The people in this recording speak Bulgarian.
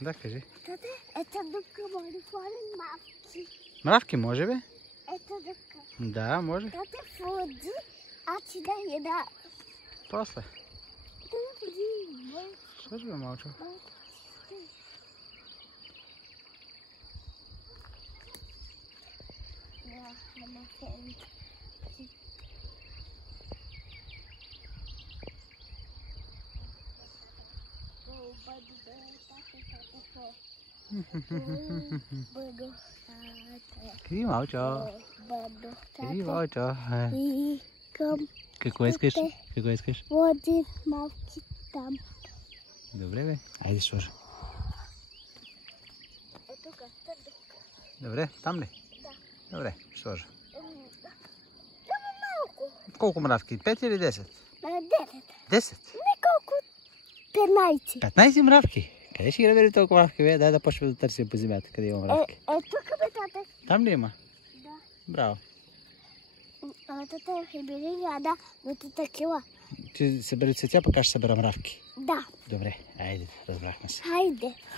Да, кажи. Тате, ето дупка може да хвалим мравки. Мравки може, бе? Ето дупка. Да, може. Тате води, а ти да еда. После. Тате води. Слушай, бе, малчо. Какви, малчо? Какви, малчо? Какво искаш? Какво искаш? Води малки там. Добре, бе. Айде, сложи. Ето къста дупка. Добре, там ли? Да. Добре, сложи. Само малко. Колко мравки? 5 или 10? 10. 10? Не колко. 15. 15 мравки? Къде ще ги намерим толкова мравки, бе? Дай да почваме да търсим по земята, къде има мравки. Тук бе, тате. Там ли има? Да. Браво. Тате е били яда, но те такива. Ти събери цветя, пък аз ще събера мравки. Да. Добре, айде, разбрахме се. Хайде.